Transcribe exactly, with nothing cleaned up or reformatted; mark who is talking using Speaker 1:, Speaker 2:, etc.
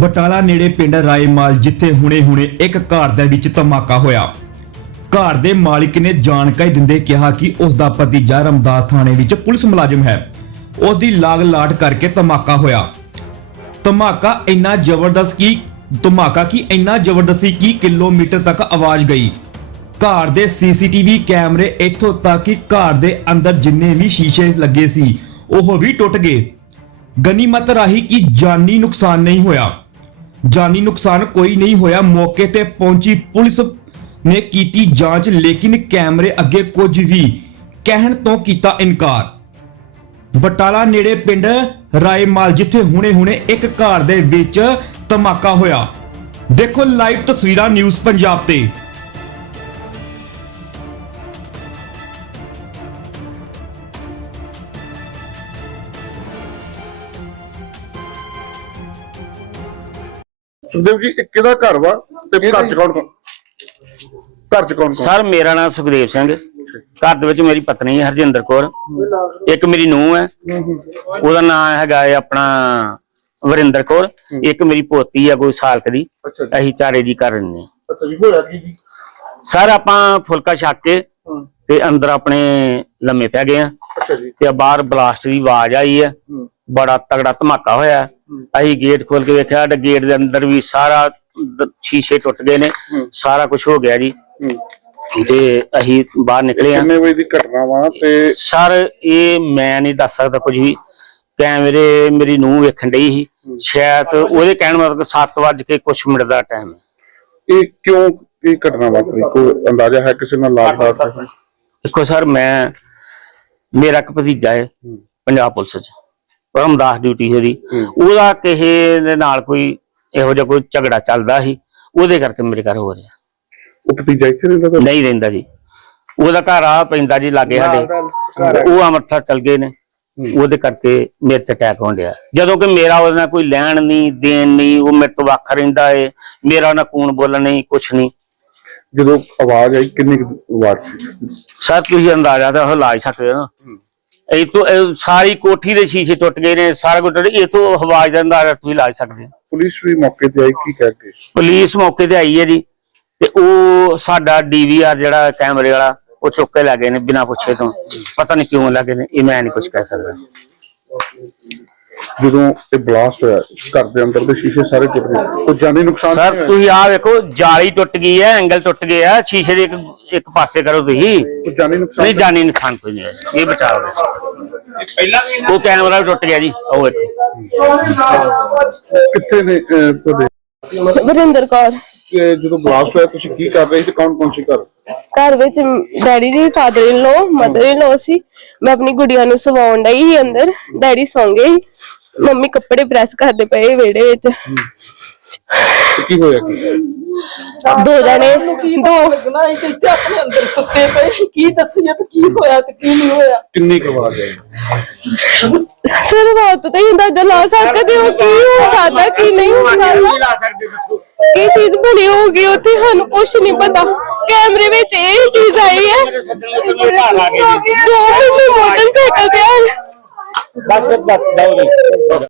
Speaker 1: ਬਟਾਲਾ ਨੇੜੇ ਪਿੰਡ ਰਾਏਮਾਲ ਜਿੱਥੇ ਹੁਣੇ-ਹੁਣੇ ਇੱਕ ਘਰ ਦੇ ਵਿੱਚ ਧਮਾਕਾ ਹੋਇਆ। ਘਰ ਦੇ ਮਾਲਕ ਨੇ ਜਾਣਕਾਰੀ ਦਿੰਦੇ ਕਿਹਾ ਕਿ ਉਸ ਦਾ ਭਤੀਜਾ ਰਮਦਾਸ ਥਾਣੇ ਵਿੱਚ ਪੁਲਿਸ ਮੁਲਾਜ਼ਮ ਹੈ। ਉਸ ਦੀ ਲਾਗ ਲਾਟ ਕਰਕੇ ਧਮਾਕਾ ਹੋਇਆ। ਧਮਾਕਾ ਇੰਨਾ ਜ਼ਬਰਦਸਤ ਕਿ ਧਮਾਕਾ ਕੀ ਇੰਨਾ ਜ਼ਬਰਦਸਤ ਸੀ ਕਿ ਕਿਲੋਮੀਟਰ ਤੱਕ ਆਵਾਜ਼ ਗਈ। ਘਰ ਦੇ ਸੀਸੀਟੀਵੀ ਕੈਮਰੇ ਇੱਥੋਂ ਤੱਕ ਕਿ ਘਰ ਦੇ ਅੰਦਰ ਜਿੰਨੇ ਵੀ ਸ਼ੀਸ਼ੇ ਲੱਗੇ ਸੀ ਉਹ ਵੀ ਟੁੱਟ ਗਏ। ਗਨੀਮਤ ਰਾਹੀ ਕਿ ਜਾਨੀ ਨੁਕਸਾਨ ਨਹੀਂ ਹੋਇਆ। ਜਾਨੀ ਨੁਕਸਾਨ ਕੋਈ ਨਹੀਂ ਹੋਇਆ। ਮੌਕੇ ਤੇ ਪਹੁੰਚੀ ਪੁਲਿਸ ਨੇ ਕੀਤੀ ਜਾਂਚ, ਲੇਕਿਨ ਕੈਮਰੇ ਅੱਗੇ ਕੁਝ ਵੀ ਕਹਿਣ ਤੋਂ ਕੀਤਾ ਇਨਕਾਰ। ਬਟਾਲਾ ਨੇੜੇ ਪਿੰਡ ਰਾਏਮਾਲ ਜਿੱਥੇ ਹੁਣੇ-ਹੁਣੇ ਇੱਕ ਘਰ ਦੇ ਵਿੱਚ ਧਮਾਕਾ ਹੋਇਆ। ਦੇਖੋ ਲਾਈਵ ਤਸਵੀਰਾਂ ਨਿਊਜ਼ ਪੰਜਾਬ ਤੇ।
Speaker 2: सुखदेव जी किहदा घर वा ते घर च कौन कौन घर च कौन कौन
Speaker 3: सर मेरा नाम सुखदेव सिंह। घर दे विच मेरी पत्नी है हरजिंदर कौर, एक मेरी नूंह है ओहदा नाम हैगा अपना वरिंदर कौर, एक मेरी पोती है कोई साल दी। असीं चारे जी कर रहे हैं। सर आपां फुलका छक के ते अंदर अपने लम्मे पै गए ते बाहर ब्लास्ट दी आवाज आई है। बड़ा तगड़ा धमाका होया। असीं गेट खोल के देखा, गेट दे अंदर भी सारा शीशे टुट गए ने, सारा कुछ हो गया जी। ते असीं बाहर निकले हैं।
Speaker 2: कितने बजे दी घटना वा ते
Speaker 3: सर ये मैं नहीं दस सकदा कुछ भी। कैमरे मेरी नूंह वेखण डई ही, शायद ओहदे कहण मतलब सत्त वज के कुछ मिनट दा टाइम है।
Speaker 2: ये क्यों ये घटना वापरी कोई अंदाजा है किसी नाल लाग डाट है?
Speaker 3: देखो सर मैं मेरा एक भतीजा है पंजाब पुलिस च रमदास ड्यूटी होदी, ओहदा किसे दे नाल कोई इहो जिहा कोई झगड़ा चलदा सी, ओहदे करके मेरे घर हो रिहा।
Speaker 2: ਉਹ ਭਤੀਜਾ ਇੱਥੇ ਰਹਿੰਦਾ
Speaker 3: नहीं रहिंदा जी। ओहदा घर आ पैंदा जी लागे साडे, ਉਹ ਅੰਮ੍ਰਿਤਸਰ चल गए ने, ਉਹਦੇ ਕਰਕੇ ਮੇਰੇ ਤੇ ਅਟੈਕ ਹੋਣ ਡਿਆ। ਜਦੋਂ ਕਿ ਮੇਰਾ ਉਹਦੇ ਨਾਲ ਕੋਈ ਲੈਣ ਨਹੀਂ ਦੇਣ ਨਹੀਂ, ਉਹ ਮੇਰੇ ਤੋਂ ਵੱਖ ਰਹਿੰਦਾ ਏ, ਮੇਰਾ ਉਹਨਾਂ ਕੂਣ ਬੋਲਣ ਨਹੀਂ ਕੁਛ ਨਹੀਂ।
Speaker 2: ਜਦੋਂ ਆਵਾਜ਼ ਆਈ ਕਿੰਨੀ ਆਵਾਜ਼ ਸੀ?
Speaker 3: ਸਰ ਤੁਸੀਂ ਅੰਦਾਜ਼ਾ ਤਾਂ ਉਹ ਲਾ ਸਕਦੇ ਹੋ ਨਾ। ਇਹ ਤੋਂ ਸਾਰੀ ਕੋਠੀ ਦੇ ਸ਼ੀਸ਼ੇ ਟੁੱਟ ਗਏ ਨੇ, ਸਾਰਾ ਕੁਝ ਟੁੱਟ, ਇਹ ਤੋਂ ਆਵਾਜ਼ ਦਾ ਅੰਦਾਜ਼ਾ ਤੁਸੀਂ ਲਾ ਸਕਦੇ ਹੋ।
Speaker 2: ਪੁਲਿਸ ਵੀ ਮੌਕੇ ਤੇ ਆਈ ਕੀ ਕਹਿ ਕੇ?
Speaker 3: ਪੁਲਿਸ ਮੌਕੇ ਤੇ ਆਈ ਹੈ ਜੀ, ਤੇ ਉਹ ਸਾਡਾ ਡੀਵੀਆਰ ਜਿਹੜਾ ਕੈਮਰੇ ਵਾਲਾ ਉਹ ਚੁੱਕ ਕੇ ਲੈ ਗਏ ਨੇ ਬਿਨਾਂ ਪੁੱਛੇ ਤੋਂ। ਪਤਾ ਨਹੀਂ ਕਿਉਂ ਲੱਗੇ ਨੇ, ਇਹ ਮੈਂ ਨਹੀਂ ਕੁਝ ਕਹਿ ਸਕਦਾ।
Speaker 2: ਜਦੋਂ ਇਹ ਬਲਾਸਟ ਹੋਇਆ ਘਰ ਦੇ ਅੰਦਰ ਦੇ ਸ਼ੀਸ਼ੇ ਸਾਰੇ ਟੁੱਟ ਗਏ, ਕੋਈ ਜਾਨੀ ਨੁਕਸਾਨ?
Speaker 3: ਸਰ ਤੁਸੀਂ ਆਹ ਵੇਖੋ, ਜਾਲੀ ਟੁੱਟ ਗਈ ਹੈ, ਐਂਗਲ ਟੁੱਟ ਗਿਆ, ਸ਼ੀਸ਼ੇ ਦੇ ਇੱਕ ਇੱਕ ਪਾਸੇ ਕਰੋ ਤੁਸੀਂ।
Speaker 2: ਕੋਈ ਜਾਨੀ ਨੁਕਸਾਨ
Speaker 3: ਨਹੀਂ ਜਾਨੀ ਨੁਕਸਾਨ ਕੋਈ ਨਹੀਂ ਹੋਇਆ, ਇਹ ਬਚਾਅ ਹੋਇਆ। ਉਹ ਕੈਮਰਾ ਵੀ ਟੁੱਟ ਗਿਆ ਜੀ, ਉਹ ਵੇਖੋ।
Speaker 2: ਕਿੱਥੇ ਨੇ ਅਹ, ਤੁਹਾਡੇ
Speaker 4: ਵਰਿੰਦਰ ਕੌਰ।
Speaker 2: ਤੇ ਜਦੋਂ ਬਲਾਸਟ ਹੋਇਆ ਤੁਸੀਂ ਕੀ ਕਰ ਰਹੇ ਸੀ? ਕੌਣ ਕੌਣ ਸੀ ਘਰ?
Speaker 4: ਘਰ ਵਿੱਚ ਡੈਡੀ ਜੀ, father in low, mother in ਲੋ ਸੀ। ਮੈਂ ਆਪਣੀ ਗੁੜੀਆ ਨੂੰ ਸਵਾਉਣ ਡਈ ਸੀ ਅੰਦਰ, ਡੈਡੀ ਸੌਂ ਗਏ, ਮੰਮੀ ਕੱਪੜੇ ਪ੍ਰੈਸ ਕਰਦੇ ਪਏ ਵਿਹੜੇ ਵਿੱਚ।
Speaker 2: ਕੀ ਹੋਇਆ ਕੀ?
Speaker 4: ਦੋ ਜਣੇ ਦੋ
Speaker 5: ਲੱਗਣਾ ਹੈ ਕਿ ਇੱਥੇ ਆਪਣੇ ਅੰਦਰ ਸੁੱਤੇ ਪਏ, ਕੀ ਦੱਸੀਏ ਤੇ ਕੀ ਹੋਇਆ ਤੇ ਕੀ ਨਹੀਂ ਹੋਇਆ।
Speaker 2: ਕਿੰਨੀ ਕੁ ਆਵਾਜ਼ ਆਈ?
Speaker 4: ਸਿਰ ਬਾਤ ਤਾਂ ਅੰਦਾਜ਼ਾ ਲਾ ਸਕਦੇ ਹੋ ਕੀ ਹੋ ਸਕਦਾ ਕੀ ਨਹੀਂ ਹੋ ਸਕਦਾ, ਕੀ ਚੀਜ਼ ਬਣੀ ਹੋਊਗੀ ਉੱਥੇ ਸਾਨੂੰ ਕੁਛ ਨਹੀਂ ਪਤਾ। ਕੈਮਰੇ ਵਿੱਚ ਇਹ ਚੀਜ਼ ਆਈ ਹੈ, ਦੋ ਮੋਟਰਸਾਈਕਲ ਤੇ ਆਏ।
Speaker 3: ਬਸ ਬਸ